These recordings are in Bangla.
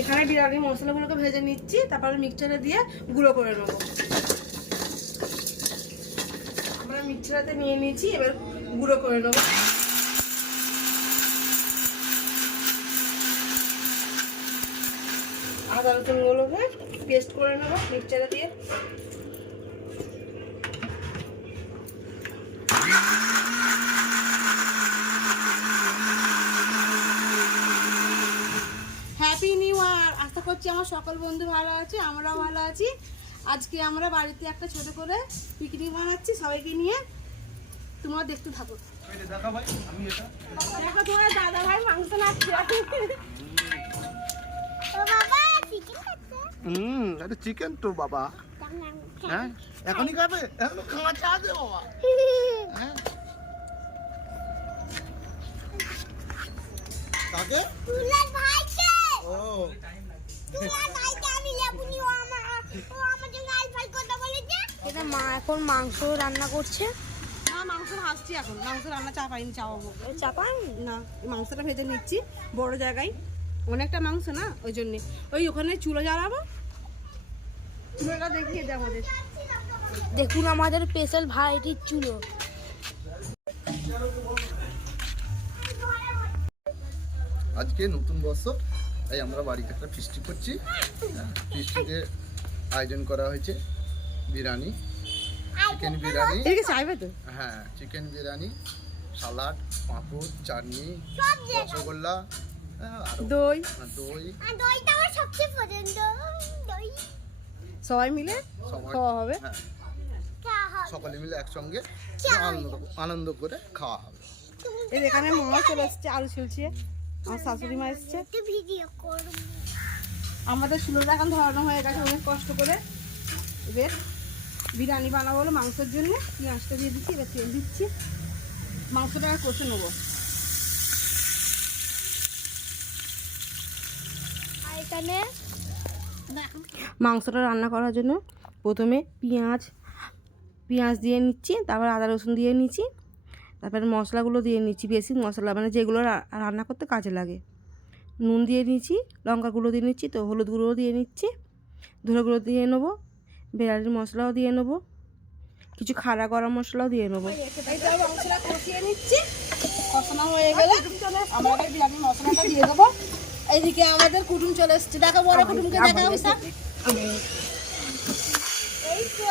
এখানে বিরিয়ানি মশলাগুলোকে ভেজে নিচ্ছি, তারপরে মিক্সচারে দিয়ে গুঁড়ো করে নেবো। আমরা মিক্সচারেতে নিয়ে নিয়েছি, এবার গুঁড়ো করে নেবো। আদা রসুনগুলোকে পেস্ট করে নেবো মিক্সচারে দিয়ে। Happy new year! আশা করছি আমার সকল বন্ধু ভালো আছে, আমরাও ভালো আছি। আজকে আমরা বাড়িতে একটা ছোট করে পিকনিক বানাচ্ছি সবাইকে নিয়ে, তোমরা দেখতে থাকো। দেখো তোমার দাদা ভাই মাংস নাচ্ছে। এটা চিকেন তো বাবা। হ্যাঁ এখনই খাবে? এখন খাওয়া চা দে বাবা। হ্যাঁ কাকে? তুলার ভাইকে। ও তুলার ভাইকে আমি লেবুনি ও আমার জন্য আইফাই কথা বলেছে। এটা মা এখন মাংস রান্না করছে। না মাংস ভাজছি, এখন মাংস রান্না চাপাইনি, চাপাবো। চাপান না, মাংসটা ভেজে নিচ্ছি বড় জায়গায়, অনেকটা মাংস না ওই জন্যে। ওই ওখানে চুলো জ্বালাবো, চুলোটা দেখিয়ে দে আমাদের। দেখুন আমাদের স্পেশাল ভাইটির চুলো। আজকে নতুন বছর, তাই আমরা বাড়িতে একটা ফিস্টি করছি। ফিস্টিতে আয়োজন করা হয়েছে বিরিয়ানি, চিকেন বিরিয়ানি। এদিকে চাইবে তো? হ্যাঁ চিকেন বিরিয়ানি, সালাড, পাঁপড়, চাটনি, রসগোল্লা, দই। দই। দইটা আমার সবচেয়ে পছন্দ। দই সবাই মিলে খাওয়া হবে। হ্যাঁ সকলে মিলে একসঙ্গে আনন্দ করে খাওয়া হবে। এই এখানে মা চলে এসছে, আলু ছুলছে, আমার শাশুড়ি মা এসছে। আমাদের চুলোটা এখন ধরানো হয়ে গেছে অনেক কষ্ট করে। এবার বিরিয়ানি বানাবো বলে মাংসের জন্য পেঁয়াজটা দিয়ে দিচ্ছি, এবার তেল দিচ্ছি, মাংসটা কষে নেবো। এখানে মাংসটা রান্না করার জন্য প্রথমে পেঁয়াজ দিয়ে নিচ্ছি, তারপর আদা রসুন দিয়ে নিচ্ছি, তারপরে মশলাগুলো দিয়ে নিচ্ছি, বেশি মশলা মানে যেগুলো রান্না করতে কাজে লাগে। নুন দিয়ে নিচ্ছি, লঙ্কা গুঁড়ো দিয়ে নিচ্ছি, তো হলুদ গুঁড়ো দিয়ে নিচ্ছি, ধনে গুঁড়ো দিয়ে নেবো, বিরিয়ানির মশলাও দিয়ে নেবো, কিছু খাড়া গরম মশলাও দিয়ে নেবো। মাংসটা কষিয়ে নিচ্ছি, কষানো হয়ে গেলে আমরা বিরিয়ানির মশলাটা দিয়ে দেবো। এইদিকে আমাদের কুটুম চলে এসছে, দেখা বড় কুটুমকে দেখা অবস্থা। এই তো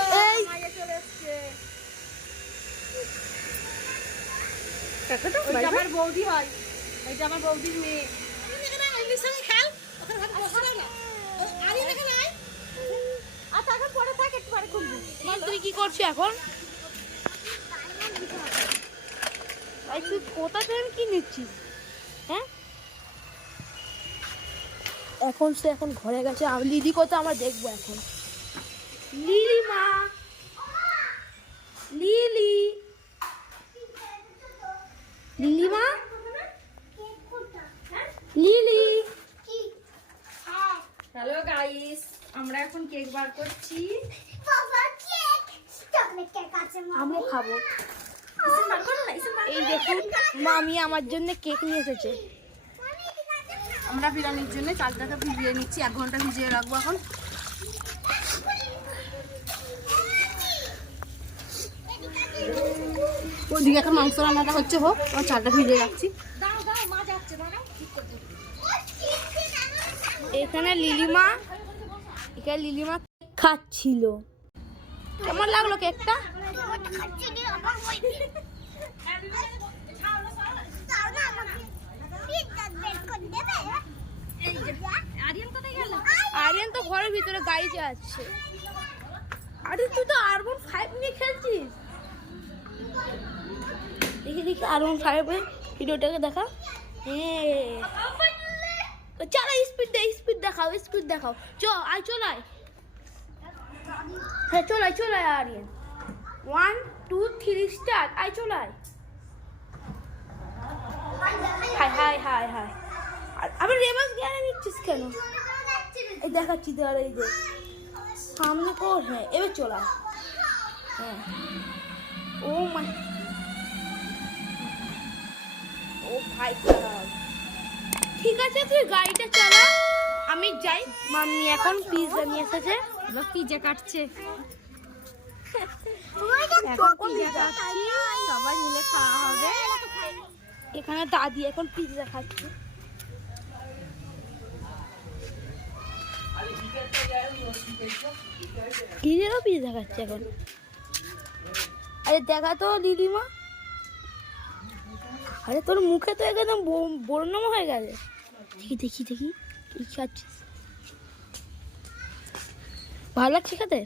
মাঝে চলে এসছে, আমার বৌদি হয়, ওইটা আমার বৌদির মেয়ে। তুই কি করছিস এখন? তুই কোথা থেকে কি নিচ্ছিস? হ্যাঁ এখন সে এখন ঘরে গেছে, আমি লিলি কোথা আমরা দেখবো এখন। লিলি মা, লিলি লিলি মা, লিলি। হ্যালো গাইস, আমরা এখন কেক বার করছি। আমিও খাবো। এই দেখুন মামি আমার জন্য কেক নিয়ে এসেছে। আমরা বিরিয়ানির জন্য চালটাকে ভিজিয়ে নিচ্ছি, 1 ঘন্টা ভিজিয়ে রাখবো। এখন ওইদিকে এখন মাংস রান্নাটা হচ্ছে, হোক, আমার চালটা ভিজিয়ে রাখছি। এখানে লিলিমা খাচ্ছিল। কেমন লাগলো কেকটা? আরিয়ান তো ঘরের ভিতরে গাড়ি যাচ্ছে। আরে তুই তো R15 নিয়ে খেলছিস। দেখি R15 এর ভিডিওটাকে দেখা। চল স্পিড দেখাও। চল আয়। হ্যাঁ চল আয় আরিয়ান। 1 2 3 স্টার্ট। আয় চল আয়। হাই। আবার রেভার্স গিয়ারে নিচ্ছিস কেন? এই দেখাচ্ছি ধর, এই যে সামনে কর। হ্যাঁ এবার চল আয়। হ্যাঁ ও মাই, ও ভাই সাহেব, ঠিক আছে তুই গাড়িটা চালা, আমি চাই। মাম্মি এখন পিৎজা নিয়ে এসেছে। এবার পিৎজা কাটছে। এখন পিৎজা কাটছি, সবাই মিলে খাওয়া হবে। এখানে দাদি এখন পিৎজা খাচ্ছে। দিদিরও পিৎজা খাচ্ছে এখন। আরে দেখা তো দিদিমা, আরে তোর মুখে তো একদম বর্ণম হয়ে গেছে। দেখি দেখি দেখি কি খাচ্ছিস, ভালো লাগছে খেতে?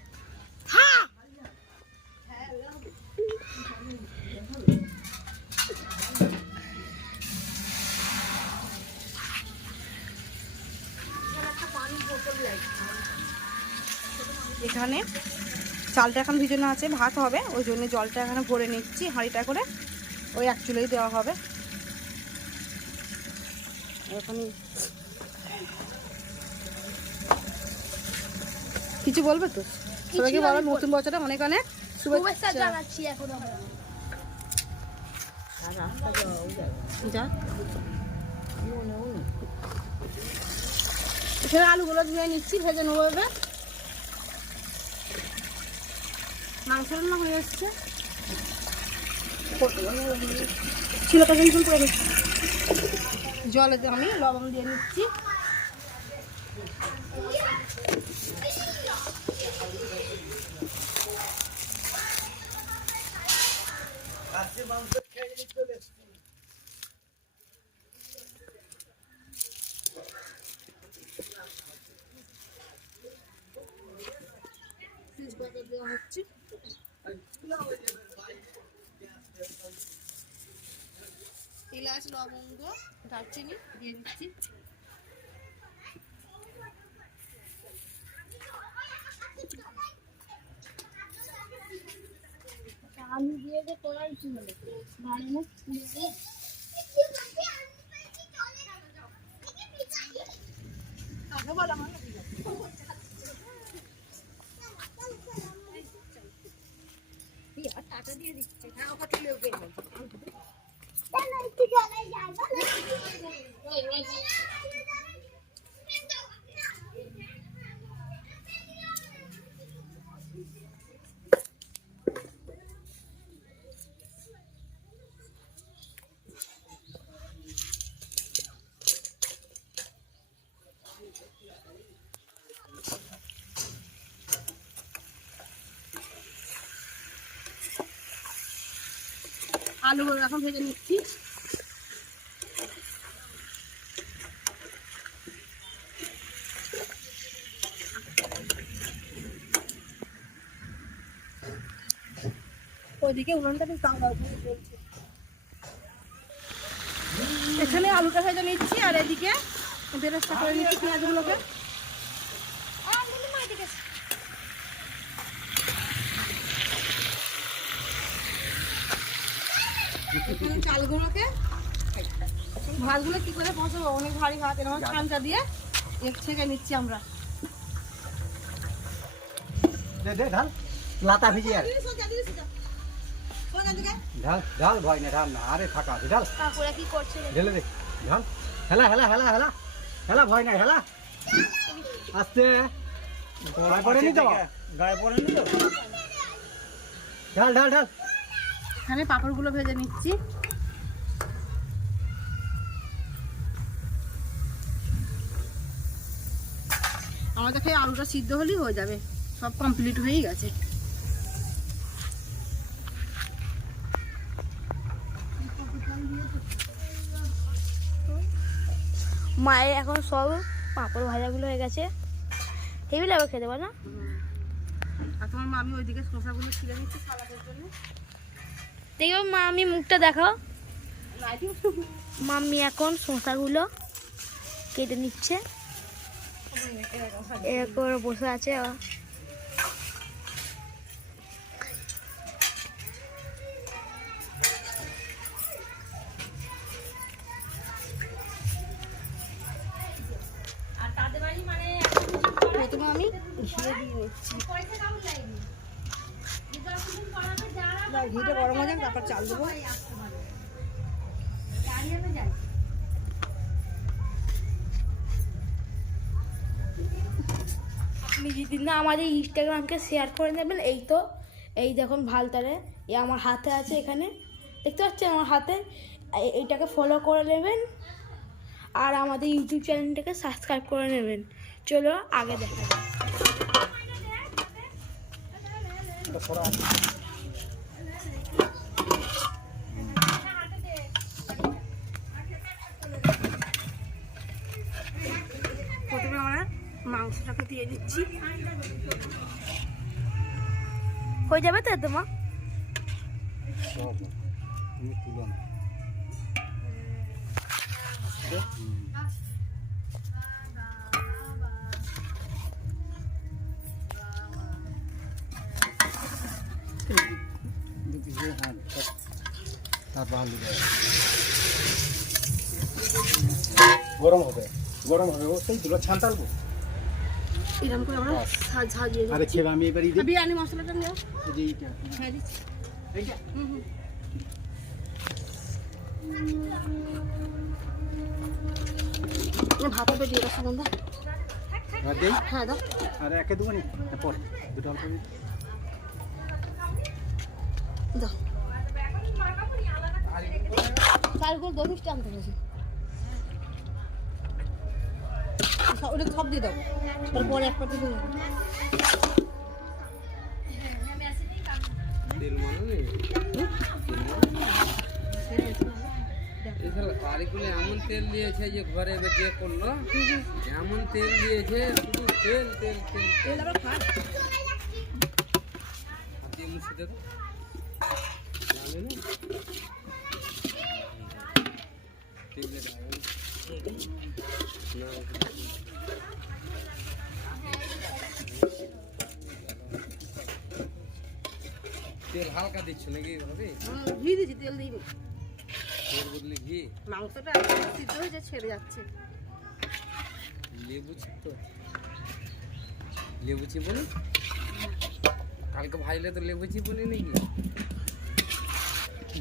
এখানে চালটা এখন ভিজানো আছে, ভাত হবে, ওই জন্য জলটা এখানে ভরে নিচ্ছি হাঁড়িটা করে, ওই এক চুলেই দেওয়া হবে। এখানে কিছু বলবে তো? সবাইকে বলো নতুন বছরে অনেক অনেক শুভেচ্ছা জানাচ্ছি। এখন আমরা যা এখানে আলুগুলো ধুয়ে নিচ্ছি, ভেজে নেবো। এবার মাংস রান্না হয়ে যাচ্ছে, ছিলকা কিন্তু করে নিচ্ছি। জলেতে আমি লবণ দিয়ে নিচ্ছি। দেওয়া হচ্ছে এলাচ, লবঙ্গ, দারচিনি দিয়ে দিচ্ছি। আলু দিয়ে যে করাই ছিল বানানো টাকা দিয়ে দিচ্ছে। হ্যাঁ, ওটা তুলে ওকে আলুগুলো এখন ভেজে নিচ্ছি। ওইদিকে উনুনটা বেশ দাম চলছে। এখানে আলুটা ভেজে নিচ্ছি আর এদিকে বেরেস্তা করে নিচ্ছি পেঁয়াজগুলোকে। এখানে চালগুলোকে ভাতগুলো কি করে পচাবো, অনেক ভারী ভাত, এরকম ছানটা দিয়ে ছেঁকে নিচ্ছি আমরা। লাতা ভিজে আর ঢাল ঢাল ভয় না, ঢাল না, আরে ফাঁকা আছে, ঢাল কাকুরা কি করছে ঢেলে দে, ঢাল, হেলা হেলা হেলা হেলা হেলা, ভয় নাই, হেলা আস্তে, গায়ে পড়েনি তো, গায়ে পড়েনি তো, ঢাল ঢাল ঢাল। এখানে পাঁপড়গুলো ভেজে নিচ্ছি। আমাদের খেয়ে আলুটা সিদ্ধ হলেই হয়ে যাবে, সব কমপ্লিট হয়েই গেছে। মায়ের এখন সব পাঁপড় ভাজাগুলো হয়ে গেছে, হেভি লাগবে খেতে, বল না? আর তোমার মামি ওইদিকে শসাগুলো ছিঁড়ে নিচ্ছে সালাদের জন্য। দেখবে মা, আমি মুখটা দেখাও। মাম্মি এখন শসাগুলো কেটে নিচ্ছে, এরকম বসে আছে। আর তাদের বাড়ি মানে প্রথমে আমি ঘিয়ে দিয়ে নিচ্ছি। পয়সা কাউকে দেয়নি। যতদিন করাবে যারা ঘিটা গরম হয়ে যাক, তারপর চাল দেবো। গাড়ি আমি যাই। নিজেদের না আমাদের ইনস্টাগ্রামকে শেয়ার করে নেবেন। এই তো এই দেখুন ভালতারে এই আমার হাতে আছে, এখানে দেখতে পাচ্ছেন আমার হাতে, এইটাকে ফলো করে নেবেন আর আমাদের ইউটিউব চ্যানেলটাকে সাবস্ক্রাইব করে নেবেন। চলো আগে দেখা যাক। প্রথমে আমরা মাংসটাকে দিয়ে দিচ্ছি। হয়ে যাবে তো তোমার? তুলো না গরম হবে ও সেই তুলো ছানতালবো। এরকম করে আমরা ঝাঁঝিয়ে আরে খেয়ে আমি এবারই দিই বিরিয়ানি মশলাটা নিও। এই যে এইটা হ্যাঁ দিচ্ছি। এইটা ভাতের পেট দিয়ে রাখো বন্ধু। আর দেই হ্যাঁ দাও। আরে একে দেবো নি পর দুটো অল্প দিই। দাও চালগুলো 10 মিনিট আনতে গেছি, ওটা সব দিয়ে দাও, তারপরে এক পাতে দিয়ে দাও। কারিগুলো এমন তেল দিয়েছে যে ঘরে এবার যে করলো এমন তেল দিয়েছে, শুধু তেল তেল তেল তেল আবার খাট দিয়ে মুছে দেবো জানে না তেল না তেল হালকা দিচ্ছ নাকি ভাবি? ঘি দিয়েছি, তেল দিইনি। তেল বদলে ঘি, মাংসটা সিদ্ধ হয়ে ছেড়ে যাচ্ছে। লেবু চিপতো, লেবু চিপনি কালকে ভাইলে তো লেবু চিপনি নাকি?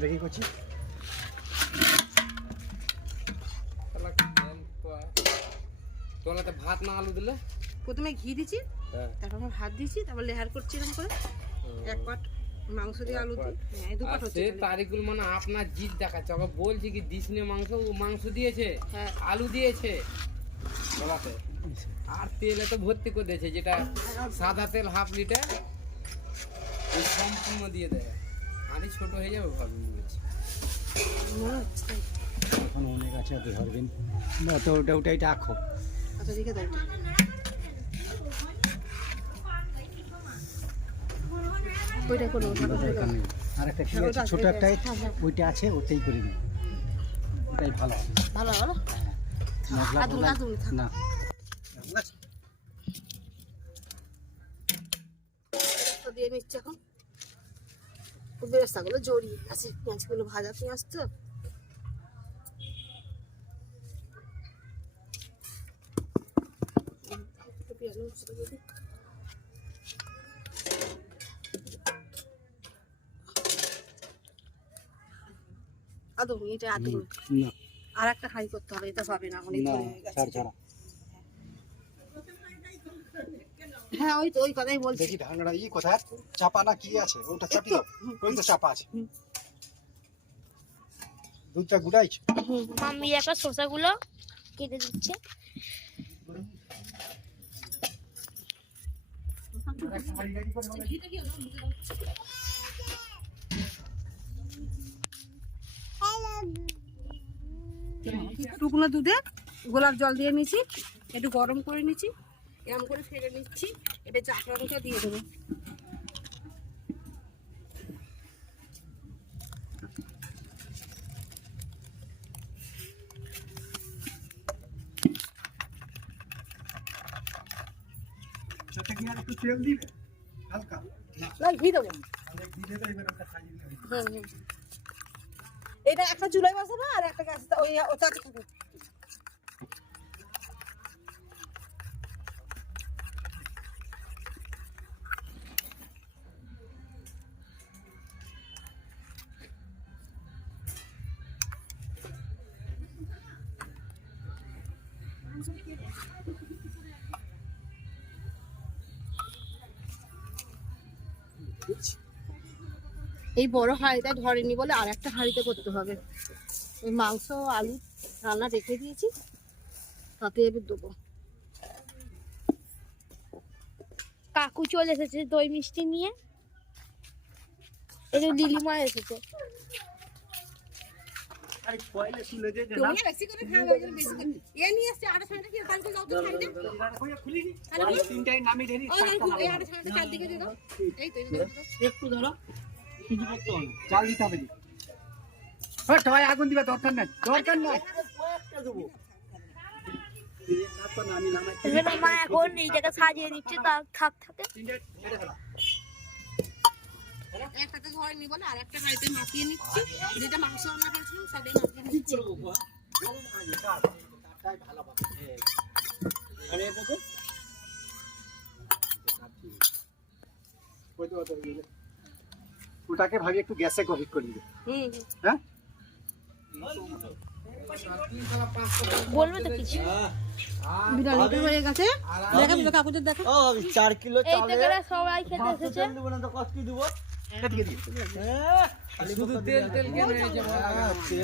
দেখি করছি তোলাতে ভাত না আলু দিলে প্রথমে ঘি দিচ্ছি, তারপর আমরা ভাত দিচ্ছি, তারপর লেয়ার করছি এরকম করে। এক পাট মাংস দিয়ে আলু দিই, হ্যাঁ দু পাট হচ্ছে। তারিকুল মানে আপনার জিদ দেখাচ্ছে, ওকে বলছি কি দিস নে মাংস, ও মাংস দিয়েছে, হ্যাঁ আলু দিয়েছে তোলাতে, আর তেলে তো ভর্তি করে দিয়েছে, যেটা সাদা তেল হাফ লিটার ওই সম্পূর্ণ দিয়ে দেয়। আরে ছোট হয়ে যাবে ভাবি মনে হচ্ছে তাই। এখন অনেক আছে আপনি ধরবেন না তো ওটা এটা আখো। আচ্ছা রেখে দাও এটা। ওইটা করো, আর একটা কি আছে ছোট একটা ওইটা আছে ওটাই করে দিন, ওটাই ভালো হবে। ভালো ভালো মশলা আদুল আদুল থাক না তো দিয়ে নিচ্ছি এখন। বেরেস্তাগুলো জড়িয়ে আছে, পেঁয়াজগুলো ভাজা পেঁয়াজ তো। পেঁয়াজ মশলা দিয়ে দিই। আদৌ এটা আদৌ না আর একটা হাই করতে হবে, এটা পাবে না অনেক না হয়ে গেছে। ছাড় ছাড়া হ্যাঁ ওই তো ওই কথাই বলছি। দেখি ঢাকনাটা ই কোথায় চাপা না কি আছে ওটা চাপি দাও, ওই তো চাপা আছে। দুধটা গুড়াইছ মাম্মি একটা শসাগুলো কেটে দিচ্ছে। শুকনো দুধে গোলাপ জল দিয়ে নিচ্ছি, একটু গরম করে নিচ্ছি, এরকম করে ফেলে নিচ্ছি। এটা চাকরাটা দিয়ে দেবো। সেটা কি আর একটু তেল দিবে হালকা না ঘি দেবো। অনেক দিলে তো এবার ওটা খাইয়ে দিতে হবে। হুম হুম এটা একটা চুলায় বসাবো আর একটা গ্যাস ওই ওটাতে থাকবে। এই বড় হাঁড়িটা ধরেনি বলে আর একটা হাঁড়িতে করতে হবে। ওই মাংস আলু রান্না রেখে দিয়েছি, তাতে এবার দেবো। কাকু চলে এসেছে দই মিষ্টি নিয়ে। এই যে লিলিমা এসেছে। বেশি করে খাওয়া যায়, বেশি করে এ নিয়ে এসছে আটা ছানাটা কি কালকে দাও তো খাইতে। তিনটাই নামি দেরি এই আটা ছানাটা চারদিকে দিয়ে দাও। এই তো এই দাও। একটু ধরো, কিছু করতে হবে না, চাল দিতে হবে। সবাই আগুন দিবে, দরকার নাই, দরকার নাই। এখানে মা এখন এই জায়গা সাজিয়ে দিচ্ছে, তা থাক থাকে। একটাতে ধরেনি বলে আর একটা হাঁড়িতে মাখিয়ে নিচ্ছি। যেটা মাংস রান্না করেছিলাম সেটাই মাখিয়ে নিচ্ছি। ওটাকে ভাবি একটু গ্যাসে গভীর করে দিবে। হ্যাঁ, বলবে তো কিছু। বিরিয়ানিটা হয়ে গেছে, দেখা দিল কাকুদের দেখা। 4 কিলো এই থেকে সবাই খেতে এসেছে। শুধু তেল তেল কেন হয়েছে?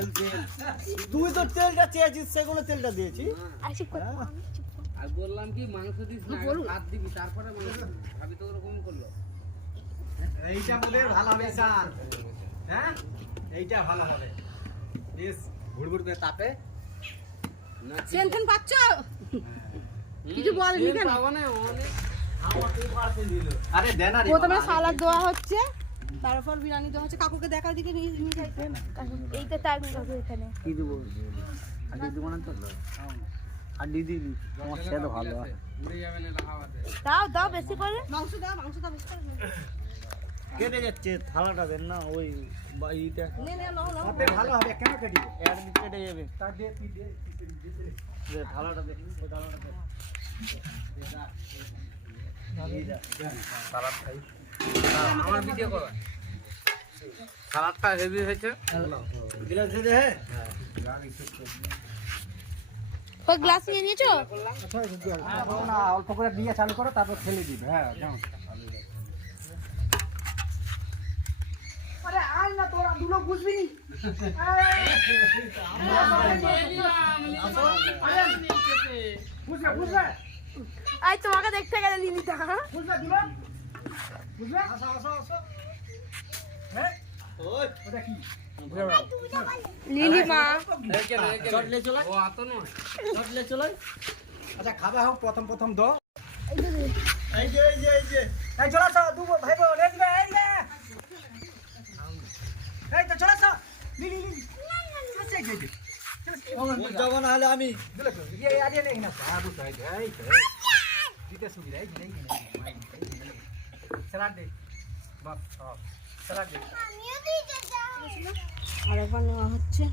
তুই তো তেলটা চেয়েছিস, সেগুলো তেলটা দিয়েছি। আসি আর বললাম কি মাংস দিস না, ভাত দিবি তারপরে মাংস দিবি। ভাবি তো ওরকম করলো। এইটা মোদের ভালো হবে স্যার। হ্যাঁ, এইটা ভালো হবে। বেশ ঘুরঘুর করে তাপে সেনফেন পাচ্ছ? কিছু বলেনি কেন? পাবো না অনেক। আরে দেন না রে। প্রথমে সালাদ দেওয়া হচ্ছে, তারপর বিরিয়ানি দেওয়া হচ্ছে। কাকুকে দেখার দিকে নিয়ে যাইতে না। এইটা তার কাকু এখানে। কি দেব? আগে দেব না তো। আর দিদি তোমার সেটা ভালো হয়। উড়ে যাবে না লাহাওয়াতে। দাও দাও বেশি করে। মাংস দাও, মাংস দাও বেশি করে। কেটে যাচ্ছে, থালাটা দেন না ওই এইটা। নে নে নাও নাও। তাতে ভালো হবে, কেন কেটে দিবে? এর দিকে কেটে যাবে। তার দিয়ে তুই দে, দে থালাটা দে, ওই থালাটা দে। সালাদ খাই। আমার ভিডিও করো। সালাদটা হেভি হয়েছে। গ্লাস দে হে। ওই গ্লাস নিয়ে নিয়েছো? আচ্ছা না, অল্প করে দিয়ে চালু করো, তারপর ফেলে দিবে। হ্যাঁ যাও। আরে আয় না, তোরা দুলো বুঝবি নি। বুঝবে বুঝবে আই তোমাকে দেখতে গেলে লিলিটা। বুঝবে দিবা বুঝবে। আসো আসো আসো। হ্যাঁ ওই ওটা কি? লিলিমা চটলে চলে। ও আতো নয়। চটলে চলে। আচ্ছা খাবা হোক, প্রথম প্রথম দো। এই যে এই যে এই যে এই যে এই চলে আসো দুবো ভাই বোন, এই যে এই যে এই তো চলে আসো। লিলি লিলি আচ্ছা এই যে যাব না হলে আমি দিলে তো এই আরে নেই না সাবু তাই এই তো দিতে সুবিধা এই নেই সালাদ দে বাপ সব সালাদ দে। আর একবার নেওয়া হচ্ছে।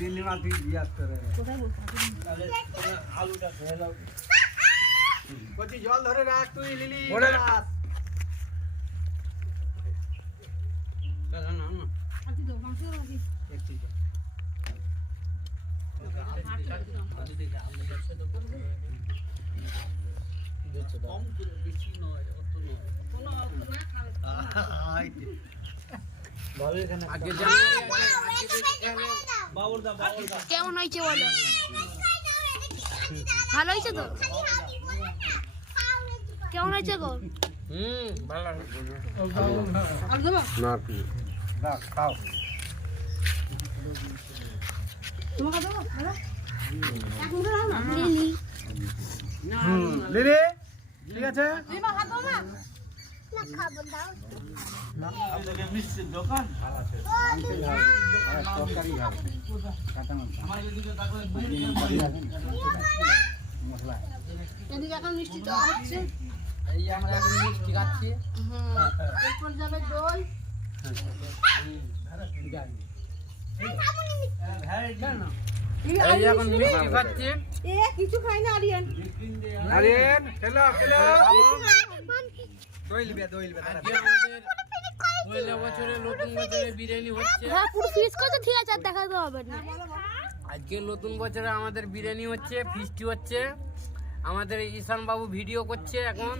দিল্লি মাটি বিয়াস করে আলুটা ধুয়ে নাও। কচি জল ধরে রাখ তুই লিলি। ওরে রাখ। দাদা না না। আজকে দাও মাংস দাও নাকি? একটু কম করে, বেশি নয়, অত নয়। আগে বাউল দা বাউল দা। কেমন হয়েছে বলো? ভালো হয়েছে তো? কেমন হয়েছে গো? ভালো আর দেবো? না না খাও। তোমাকে দেবো? হ্যাঁ? এক মুঠো নাও না। লিলি লিলি ঠিক আছে। লিমা হাত দাও না। মিষ্টির দোকান ভালো আছে। তরকারি ভালো, কাঁচা মশলা। এদিকে এখন মিষ্টি দেওয়া হচ্ছে। এই আমরা এখন মিষ্টি খাচ্ছি। এরপর যাবে দই। এই যে এখন মিষ্টি খাচ্ছি। এ কিছু খাই না আরিয়ান। আরে খেলো খেলো। দই লিবে দাঁড়া। আজকে আমাদের পয়লা বছরে নতুন বছরে বিরিয়ানি হচ্ছে। হ্যাঁ পুরো ফিস করতে ঠিক আছে, আর দেখাতে হবে না। আজকে নতুন বছরে আমাদের বিরিয়ানি হচ্ছে, ফিস্টি হচ্ছে। আমাদের ঈশান বাবু ভিডিও করছে এখন।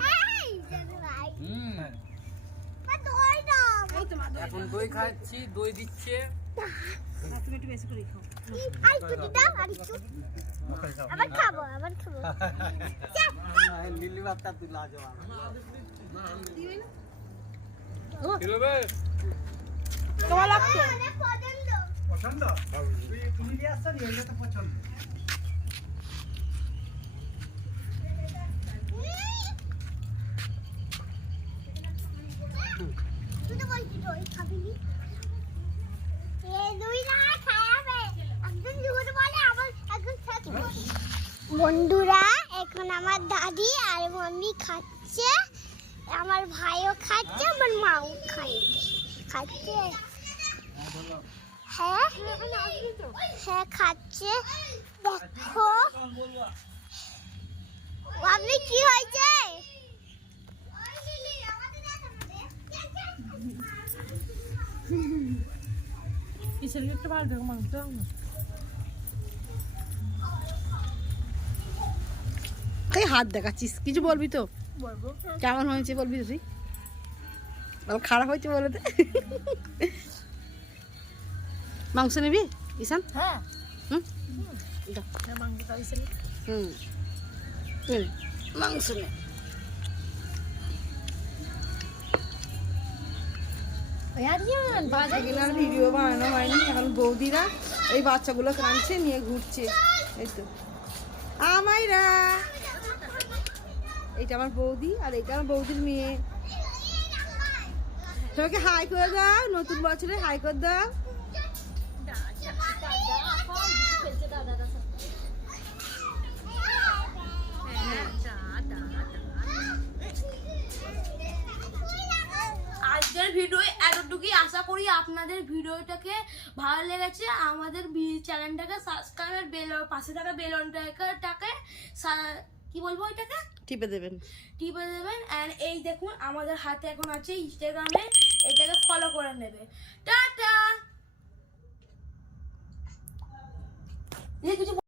এখন দই খাচ্ছি, দই দিচ্ছে। লিলি বাপটা তুই লাজবাব। কেমন লাগছে? পছন্দ? তুমি নিয়ে আসছো নি, এটা তো পছন্দ। বন্ধুরা এখন আমার দাদি আর মাম্মি খাচ্ছে, আমার ভাইও খাচ্ছে, আমার মাও খাচ্ছে। হ্যাঁ হ্যাঁ খাচ্ছে। দেখো মাম্মি কি হয়েছে? এই হাত দেখাচ্ছিস, কিছু বলবি তো? কেমন হয়েছে বলবি তুই? খারাপ হয়েছে বলে দে। মাংস নিবি ঈশান? হ্যাঁ হুম হুম মাংস নে। ভিডিও বানানো হয়নি, এখন বৌদিরা এই বাচ্চাগুলো কাঁদছে নিয়ে ঘুরছে। এই তো আমাইরা, এইটা আমার বৌদি আর এইটা আমার বৌদির মেয়ে। সবাইকে হাই করে দাও, নতুন বছরে হাই করে দাও। আজকের ভিডিও এতটুকুই। আশা করি আপনাদের ভিডিওটাকে ভালো লেগেছে। আমাদের চ্যানেলটাকে সাবস্ক্রাইব, বেল পাশে থাকা বেল আইকনটাকে কি বলবো ওইটাকে টিপে দেবেন। অ্যান্ড এই দেখুন আমাদের হাতে এখন আছে ইনস্টাগ্রামে, এটাকে ফলো করে নেবে। টাটা। কিছু